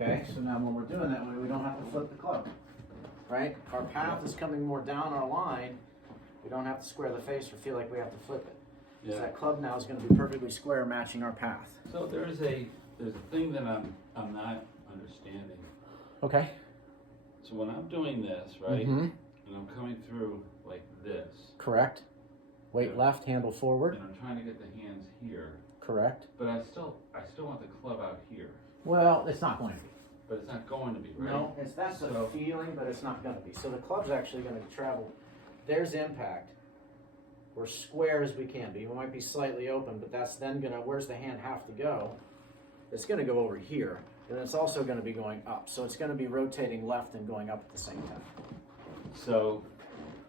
Okay, so now when we're doing that, we don't have to flip the club, right? Our path is coming more down our line. We don't have to square the face or feel like we have to flip it. Yeah. So that club now is going to be perfectly square, matching our path. So there's a thing that I'm not understanding. Okay. So when I'm doing this, right, Mm-hmm. and I'm coming through like this, Correct. Weight left, handle forward. and I'm trying to get the hands here, Correct. but I still want the club out here. Well, it's not going to be. But it's not going to be, right? No, that's a feeling, but it's not going to be. So the club's actually going to travel. There's impact. We're square as we can be. We might be slightly open, but that's then going to, where's the hand have to go? It's going to go over here, and it's also going to be going up. So it's going to be rotating left and going up at the same time. So,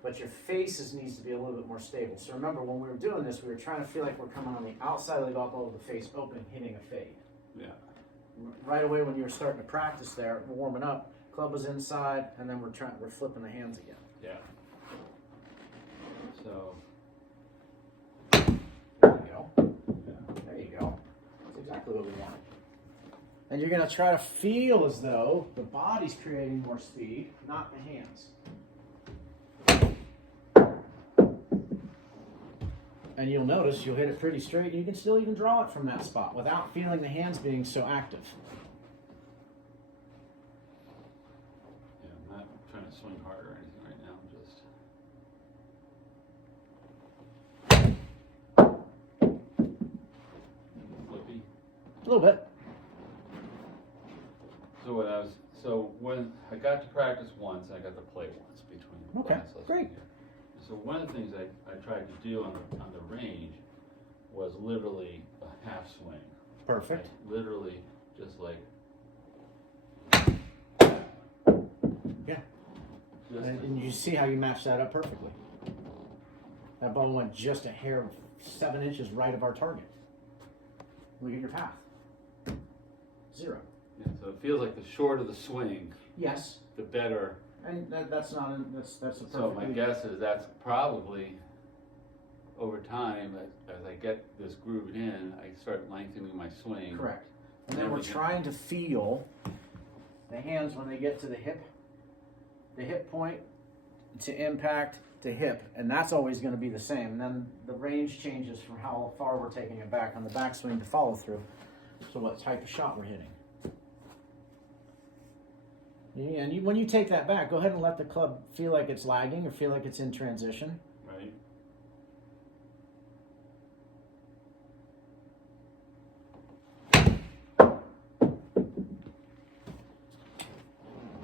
But your face needs to be a little bit more stable. So remember, when we were doing this, we were trying to feel like we're coming on the outside of the golf ball with the face open, hitting a fade. yeah. Right away when you were starting to practice there, warming up, club was inside, and then we're flipping the hands again. Yeah. So, There you go. yeah. There you go. That's exactly what we want. And you're going to try to feel as though the body's creating more speed, not the hands. And you'll notice you'll hit it pretty straight. You can still even draw it from that spot without feeling the hands being so active. Yeah, I'm not trying to swing hard or anything right now. I'm just flippy. A little bit. So when I got to practice once, I got to play once between Okay, last lesson great. here. So one of the things I tried to do on the range was literally a half swing. Perfect. Like, literally just like. Yeah. Just And you see how you match that up perfectly. That ball went just a hair, 7 inches right of our target. Look at your path. 0. yeah, so it feels like the shorter the swing, Yes, the better. and that's not that's a perfect. So my guess is that's probably over time as I get this groove in, I start lengthening my swing. Correct. And then we're trying to feel the hands when they get to the hip point to impact to hip, and that's always going to be the same. And then the range changes from how far we're taking it back on the backswing to follow through. So what type of shot we're hitting. Yeah, and when you take that back, go ahead and let the club feel like it's lagging or feel like it's in transition. Right.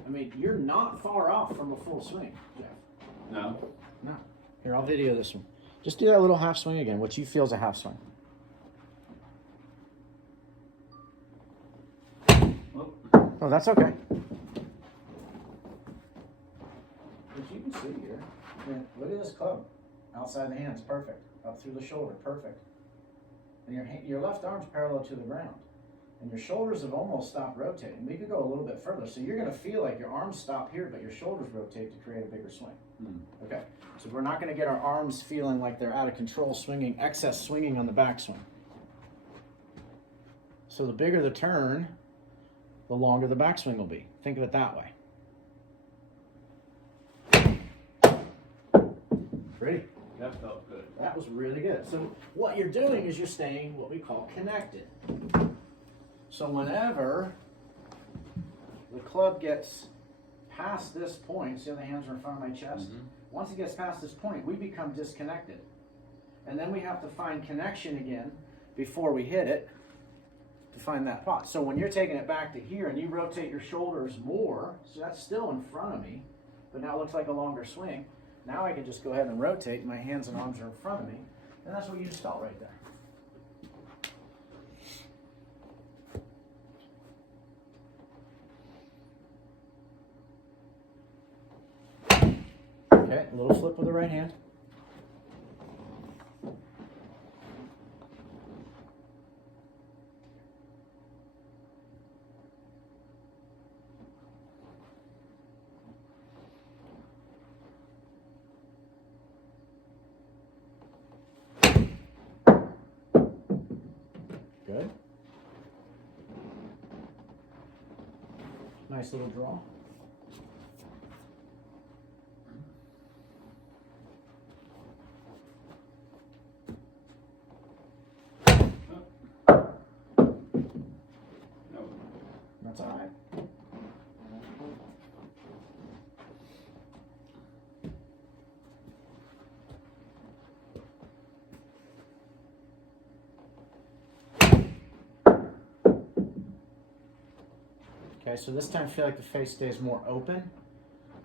I mean, you're not far off from a full swing, Jeff. No. No. Here, I'll video this one. Just do that little half swing again, what you feel is a half swing. Oh. Oh, that's okay. As you can see here, man, look at this club. Outside the hands, perfect. Up through the shoulder, perfect. And your left arm's parallel to the ground. And your shoulders have almost stopped rotating. We could go a little bit further. So you're going to feel like your arms stop here, but your shoulders rotate to create a bigger swing. Okay, so we're not going to get our arms feeling like they're out of control, swinging, excess swinging on the backswing. So the bigger the turn, the longer the backswing will be. Think of it that way. Ready? That felt good. That was really good. So what you're doing is you're staying what we call connected. So whenever the club gets past this point, see how the hands are in front of my chest? Mm-hmm. Once it gets past this point, we become disconnected. And then we have to find connection again before we hit it to find that pot. So when you're taking it back to here and you rotate your shoulders more, so that's still in front of me, but now it looks like a longer swing. Now I can just go ahead and rotate, my hands and arms are in front of me, and that's what you just felt right there. Okay, a little flip with the right hand. Good. Nice little draw. No. That's all right. Okay, so this time feel like the face stays more open.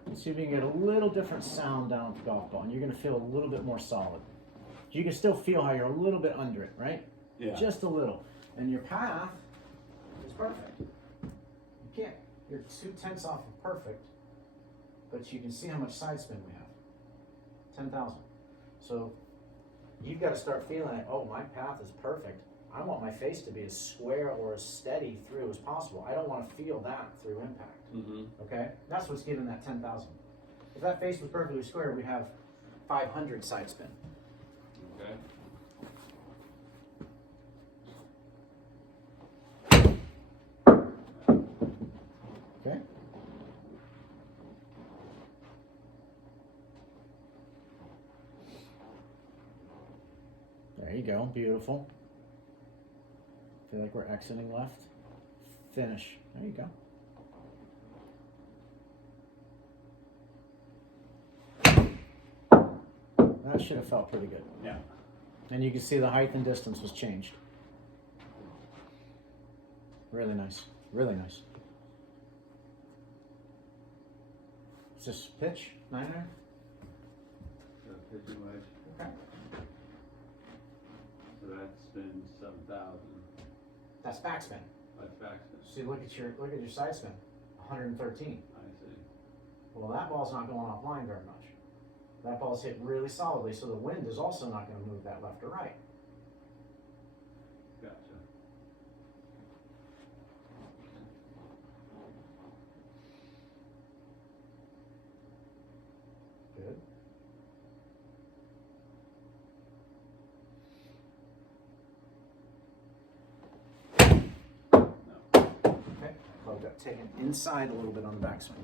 And see if you can get a little different sound down at the golf ball, and you're gonna feel a little bit more solid. You can still feel how you're a little bit under it, right? Yeah. Just a little. And your path is perfect. You can't, you're 2/10 off of perfect, but you can see how much side spin we have. 10,000. So you've got to start feeling it. Oh, my path is perfect. I want my face to be as square or as steady through as possible. I don't want to feel that through impact. Mm-hmm. Okay? That's what's giving that 10,000. If that face was perfectly square, we have 500 side spin. Okay. Okay? There you go. Beautiful. Feel like we're exiting left. Finish. There you go. That should have felt pretty good. Yeah. And you can see the height and distance was changed. Really nice. Really nice. Is this pitch? 9-iron? So pitching wedge. Okay. So that's been 7,000. That's backspin. That's backspin. See, look at your side spin. 113. I see. Well, that ball's not going offline very much. That ball's hit really solidly, so the wind is also not going to move that left or right. Gotcha. Good. No. Okay. I've got taken inside a little bit on the backswing.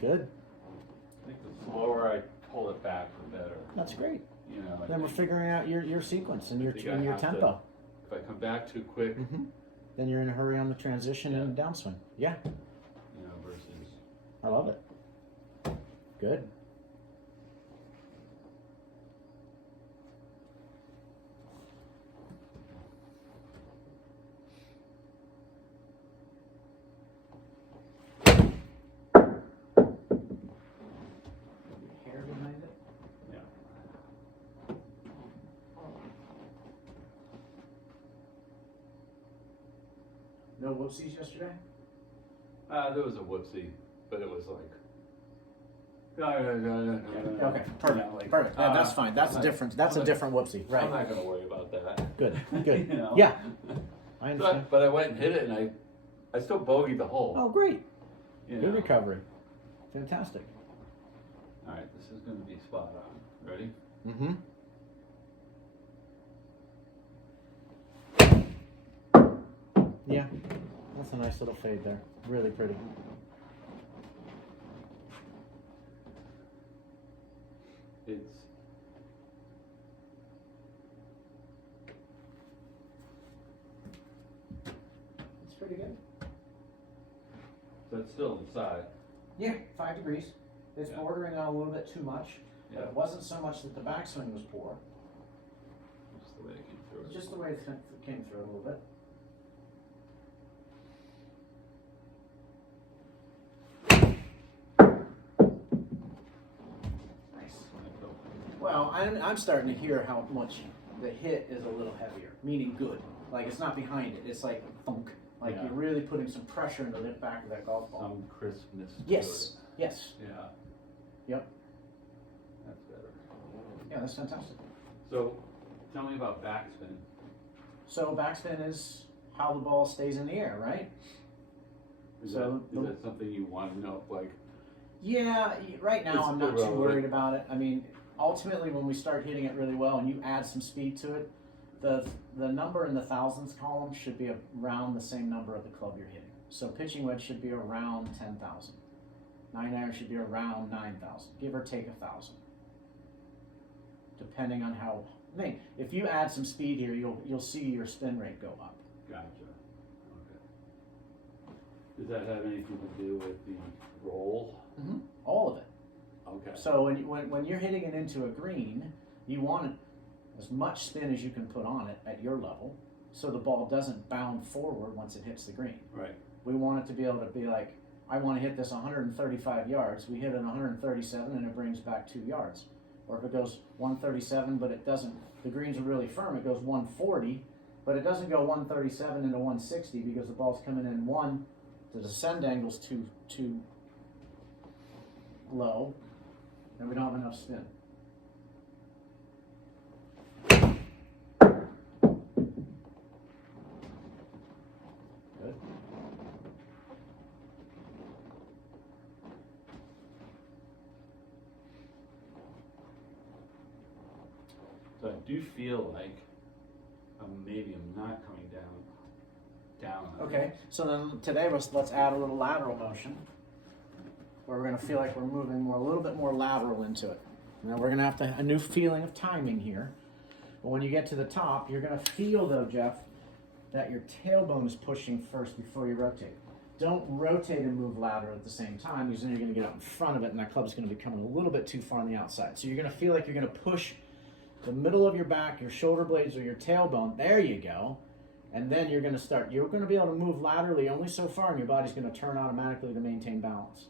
Good. I think the slower I pull it back, the better. That's great. You know. I Then we're think figuring out your sequence and your think I and your have to- tempo. if I come back too quick, Then you're in a hurry on the transition and downswing. Yeah, you know, versus I love it. Good. Hair behind it. yeah. No whoopsies yesterday? There was a whoopsie, but it was like. Okay, perfect. You know, like, Perfect. That's fine. That's I'm a not- different. That's I'm a not- different whoopsie. Right. I'm not gonna worry about that. Good. Good. You know? Yeah. I So understand. but I went and hit it, and I still bogeyed the hole. Oh, great. you Good know. recovery. Fantastic. All right, this is gonna be spot on. Ready? Mm-hmm. Yeah. That's a nice little fade there. Really pretty. It's It's pretty good. so it's still inside. Yeah, 5 degrees. It's Yeah. bordering on a little bit too much. Yeah. It wasn't so much that the backswing was poor. Just the way it came through. It's just the way it came through a little bit. Nice. Well, I'm starting to hear how much the hit is a little heavier, meaning good. Like it's not behind it. It's like thunk. Like Yeah. you're really putting some pressure into the back of that golf ball. Some crispness. To Yes. Yes. It. Yeah. Yep. That's better. Yeah, that's fantastic. So, tell me about backspin. So backspin is how the ball stays in the air, right? Is So that something you want to know? Like, yeah, right now It's I'm not too irrelevant. worried about it. I mean, ultimately, when we start hitting it really well and you add some speed to it, the number in the thousands column should be around the same number of the club you're hitting. So pitching wedge should be around 10,000. 9-iron should be around 9,000, give or take 1,000, depending on how. I mean, if you add some speed here, you'll see your spin rate go up. gotcha. Okay. Does that have anything to do with the roll? Mm-hmm. All of it. Okay. So when you're hitting it into a green, you want as much spin as you can put on it at your level, so the ball doesn't bound forward once it hits the green. Right. We want it to be able to be like, I want to hit this 135 yards. We hit it 137 and it brings back 2 yards. Or if it goes 137 but it doesn't, the greens are really firm, it goes 140, but it doesn't go 137 into 160 because the ball's coming in one, the descend angle's too low, and we don't have enough spin. Good. So I do feel like maybe I'm not coming down. Okay, so then today let's add a little lateral motion, where we're going to feel like we're moving a little bit more lateral into it. Now we're going to have a new feeling of timing here. But when you get to the top, you're going to feel though, Jeff, that your tailbone is pushing first before you rotate. Don't rotate and move lateral at the same time, because then you're going to get out in front of it and that club's going to be coming a little bit too far on the outside. So you're going to feel like you're going to push the middle of your back, your shoulder blades, or your tailbone. There you go. And then you're going to be able to move laterally only so far, and your body's going to turn automatically to maintain balance.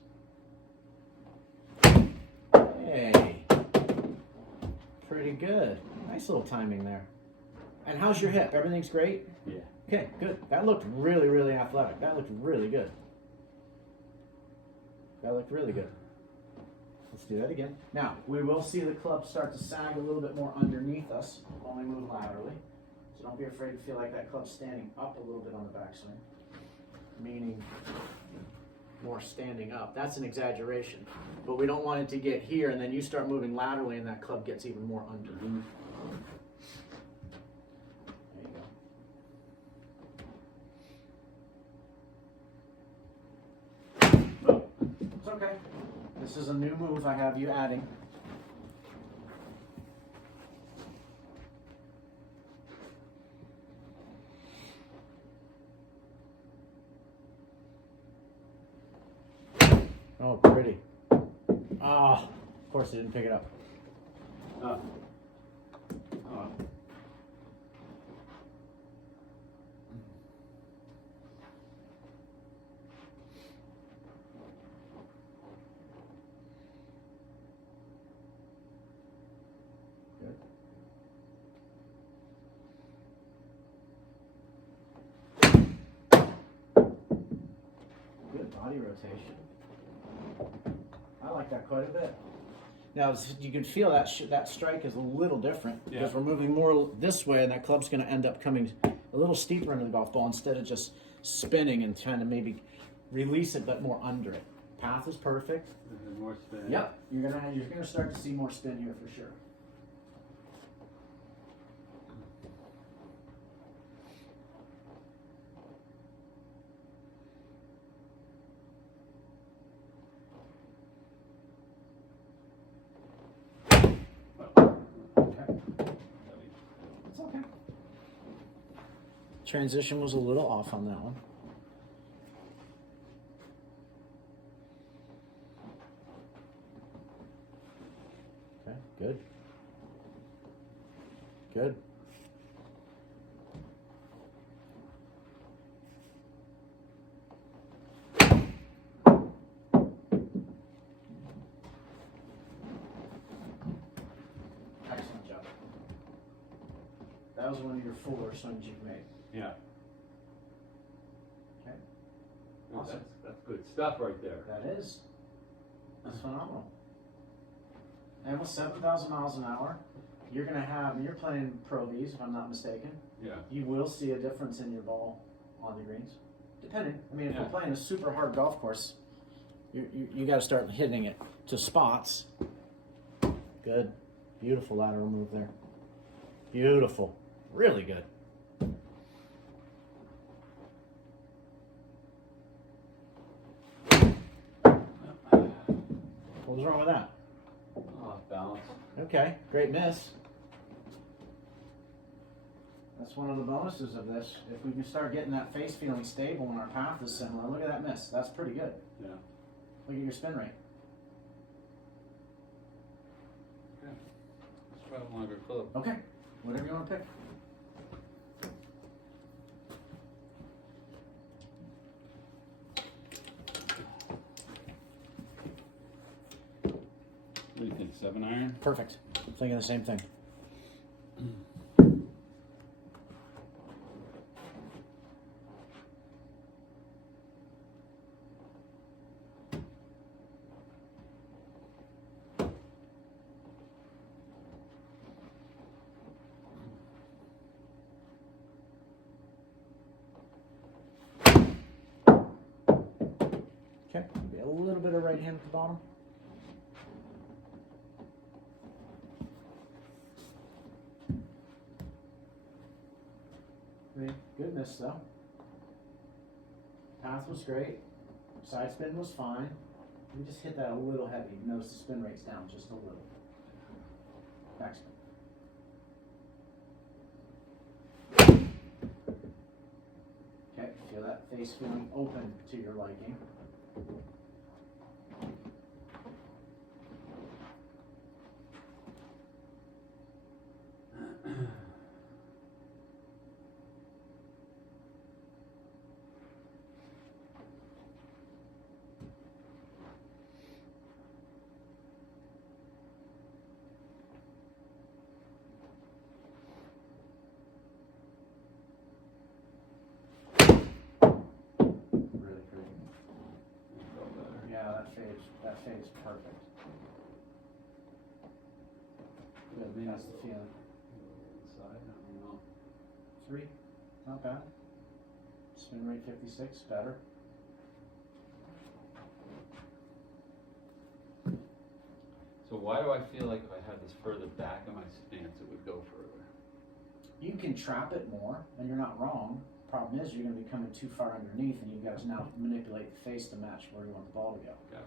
Hey, pretty good. Nice little timing there. And how's your hip? Everything's great? Yeah. Okay, good. That looked really, really athletic. That looked really good. That looked really good. Let's do that again. Now, we will see the club start to sag a little bit more underneath us when we move laterally. So don't be afraid to feel like that club's standing up a little bit on the backswing, meaning more standing up. That's an exaggeration, but we don't want it to get here and then you start moving laterally and that club gets even more under. There you go. It's okay. This is a new move I have you adding. Oh, pretty. Ah, of course I didn't pick it up. Good. Good body rotation. I like that quite a bit. Now you can feel that that strike is a little different because we're moving more this way, and that club's going to end up coming a little steeper into the golf ball instead of just spinning and trying to maybe release it, but more under it. Path is perfect. More spin. Yep, you're gonna start to see more spin here for sure. It's okay. Transition was a little off on that one. Okay, good. Good. Excellent job. That was one of your fuller swings you've made. Yeah. Okay. Good, Awesome. That's good stuff right there. That is. That's phenomenal. And with 7,000 miles an hour, you're playing Pro Vs, if I'm not mistaken. Yeah. You will see a difference in your ball on the greens. Depending. I mean, if Yeah. we're playing a super hard golf course, you got to start hitting it to spots. Good. Beautiful lateral move there. Beautiful. Really good. What was wrong with that? Off balance. Okay, great miss. That's one of the bonuses of this. If we can start getting that face feeling stable and our path is similar, look at that miss. That's pretty good. Yeah. Look at your spin rate. Okay. Let's try a longer club. Okay, whatever you want to pick. What do you think, 7-iron? Perfect. I'm thinking the same thing. Okay, maybe a little bit of right hand at the bottom. Good miss though. Path was great. Side spin was fine. We just hit that a little heavy. Notice the spin rate's down just a little. Backspin. Okay, feel that face feeling open to your liking. Really pretty. Yeah, that fade's perfect. Yeah, maybe That's the feeling. Side, I don't know. 3, not bad. Spin rate 56, better. So why do I feel like if I had this further back in my stance, it would go further? You can trap it more, and you're not wrong. Problem is, you're going to be coming too far underneath, and you've got to now manipulate the face to match where you want the ball to go. Gotcha.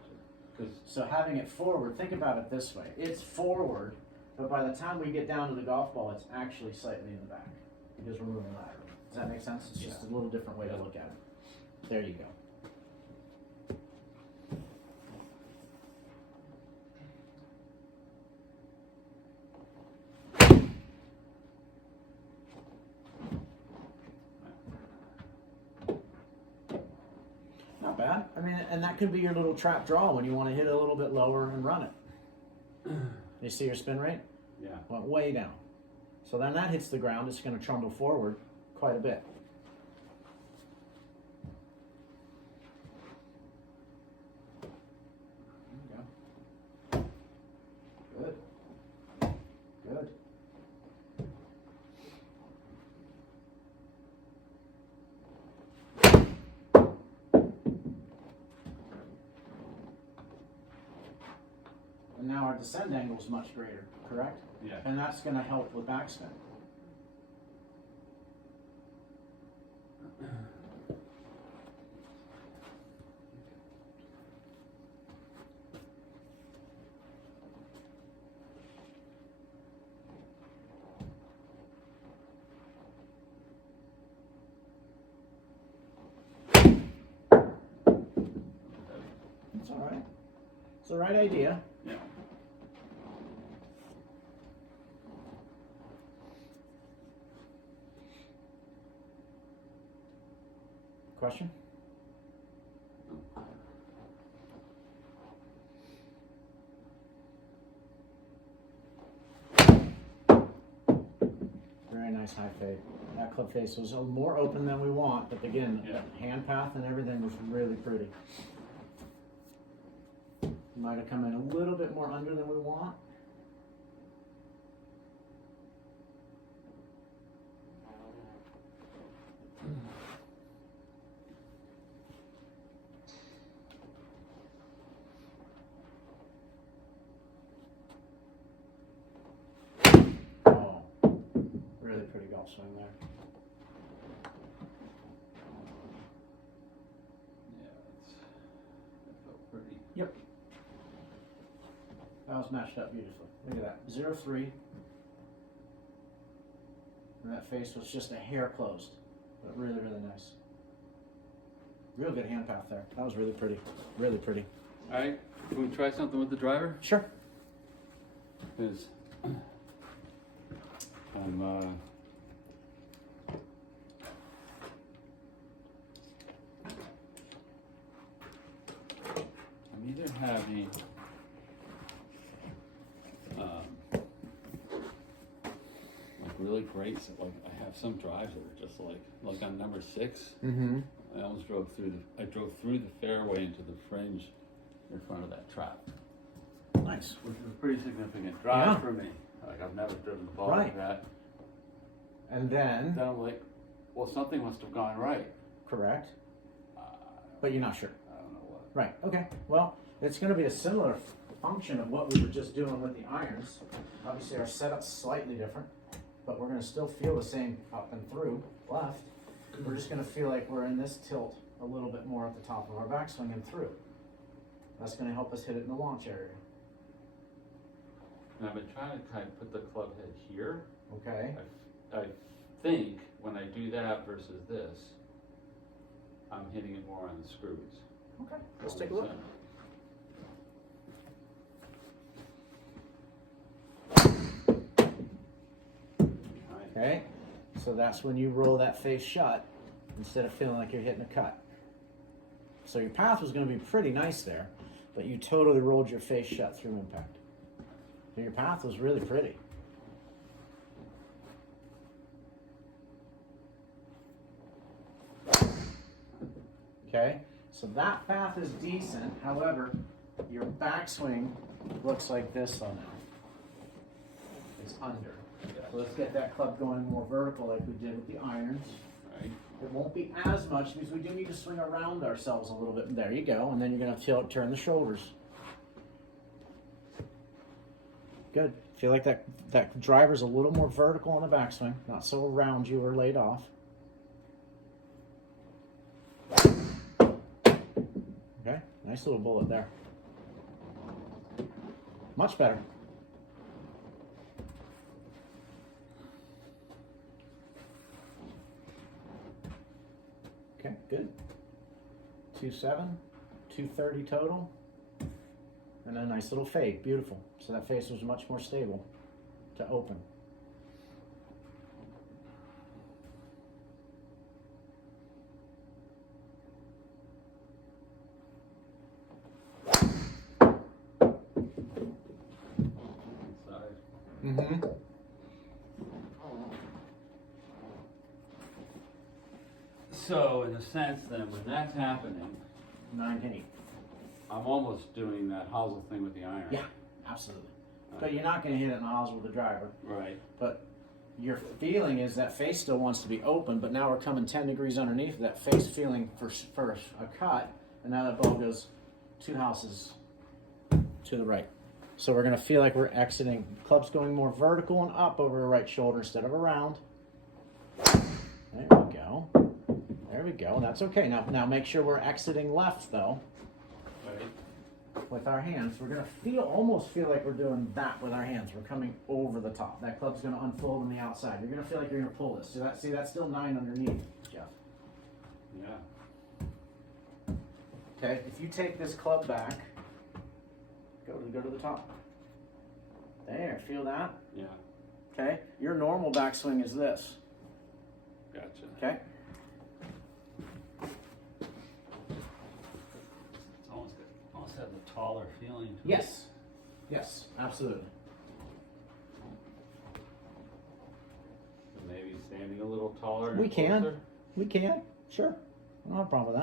'Cause So having it forward, think about it this way. It's forward, but by the time we get down to the golf ball, it's actually slightly in the back because we're moving laterally. Does that make sense? It's just a little different way to look at it. There you go. Not bad. I mean, and that could be your little trap draw when you want to hit it a little bit lower and run it. You see your spin rate? yeah. Went way down. So then that hits the ground, it's going to trundle forward quite a bit. There you go. Good. Good. And now our descend angle is much greater, correct? Yeah. And that's going to help with backspin. It's all right. It's the right idea. Yeah. Question? Very nice high fade. That club face was more open than we want, but again, Yeah. the hand path and everything was really pretty. Might have come in a little bit more under than we want. barrel swing there. Yeah, that felt pretty. Yep. That was matched up beautifully. Look at that. 0-3. And that face was just a hair closed. But really, really nice. Real good hand path there. That was really pretty. Really pretty. All right, can we try something with the driver? Sure. Because I'm either having like really great, like I have some drives that are just like on number 6. Mm-hmm. I almost drove through the fairway into the fringe in front of that trap, Nice. which was a pretty significant drive Yeah. for me. Like I've never driven the ball Right. like that. And then, Then I'm like, well, something must have gone right. correct. Uh, But you're not sure. I don't know what. Right. Okay. Well, it's going to be a similar function of what we were just doing with the irons. Obviously, our setup's slightly different, but we're going to still feel the same up and through left. We're just going to feel like we're in this tilt a little bit more at the top of our backswing and through. That's going to help us hit it in the launch area. And I've been trying to kind of put the club head here. Okay. I think when I do that versus this, I'm hitting it more on the screws. Okay. Let's take a look. Okay. So that's when you roll that face shut instead of feeling like you're hitting a cut. So your path was going to be pretty nice there, but you totally rolled your face shut through impact. So your path was really pretty. Okay, so that path is decent. However, your backswing looks like this though now. It's under. So let's get that club going more vertical like we did with the irons. Right. It won't be as much because we do need to swing around ourselves a little bit. There you go. And then you're going to turn the shoulders. Good. Feel like that driver's a little more vertical on the backswing, not so around you or laid off. Okay, nice little bullet there. Much better. Okay, good. 2.7, 230 total. And a nice little fade, beautiful. So that face was much more stable to open. Side. Mm-hmm. So in a sense, then, when that's happening, 9-8. I'm almost doing that hosel thing with the iron. Yeah, absolutely. But you're not going to hit it in the hosel with the driver. Right. But your feeling is that face still wants to be open, but now we're coming 10 degrees underneath that face feeling for a cut, and now that ball goes 2 houses to the right. So we're going to feel like we're exiting. Club's going more vertical and up over the right shoulder instead of around. There we go. There we go. That's okay. Now make sure we're exiting left though. Right. With our hands, we're gonna almost feel like we're doing that with our hands. We're coming over the top. That club's gonna unfold on the outside. You're gonna feel like you're gonna pull this. See that's still 9 underneath, Jeff. Yeah. Okay, if you take this club back, go to the top. There, feel that? Yeah. Okay, your normal backswing is this. Gotcha. Okay, It's almost have the taller feeling. To it. yes, yes, absolutely. So maybe standing a little taller. and We can. closer. We can, sure. I don't have a problem with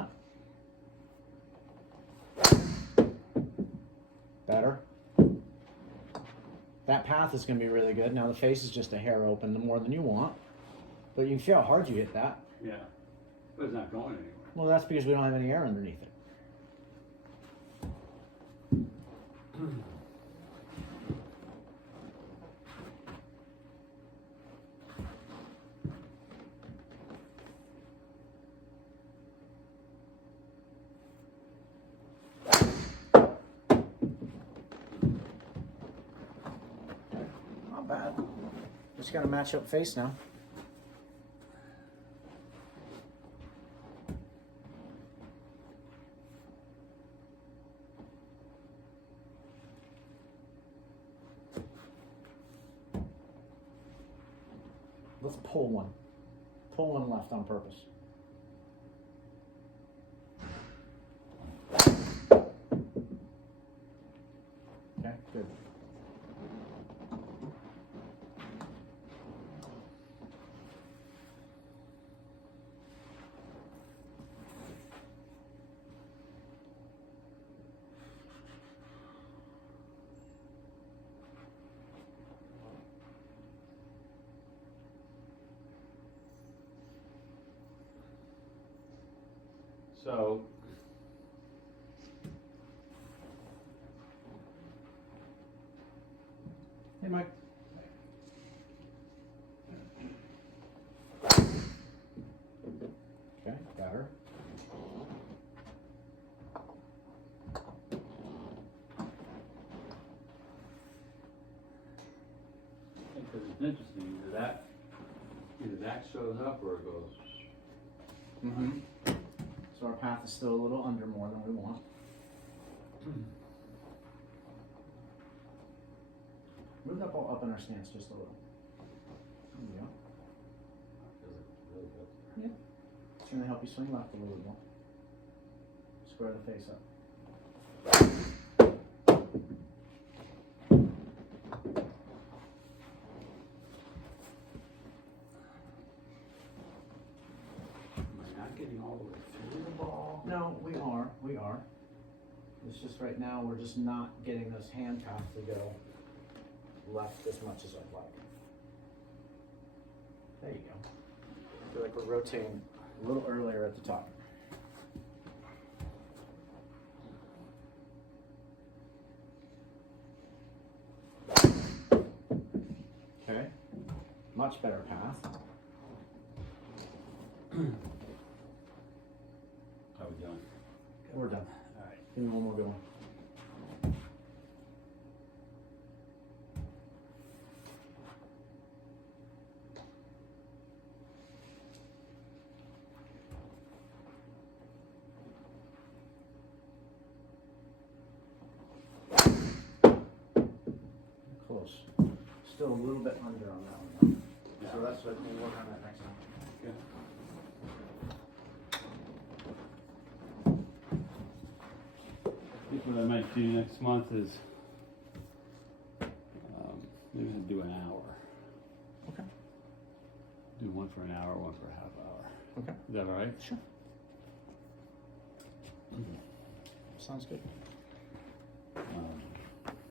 that. Better. That path is going to be really good. Now the face is just a hair open, more than you want. But you can feel how hard you hit that. Yeah. But it's not going anywhere. Well, that's because we don't have any air underneath it. bad. Just gotta match up face now. Let's pull one. Pull one left on purpose. Okay, good. So, Hey, Mike. Okay, got her. because it's interesting, either that shows up or it goes. Mm-hmm. So our path is still a little under more than we want. Move that ball up in our stance just a little. There we go. Feels like it's really good. It's gonna help you swing left a little bit more. Square the face up. Am I not getting all the way through the ball? No, we are. We are. It's just right now we're just not getting this hand path to go left as much as I'd like. There you go. I feel like we're rotating a little earlier at the top. Okay. Much better path. How we doing? We're done. All right. Give me one more good one. Close. Still a little bit under on that one though. So that's what we'll work on that next time. Good. I think what I might do next month is maybe I'll do an hour. Okay. Do one for an hour, one for a half hour. Okay. Is that all right? Sure. Sounds good. Um,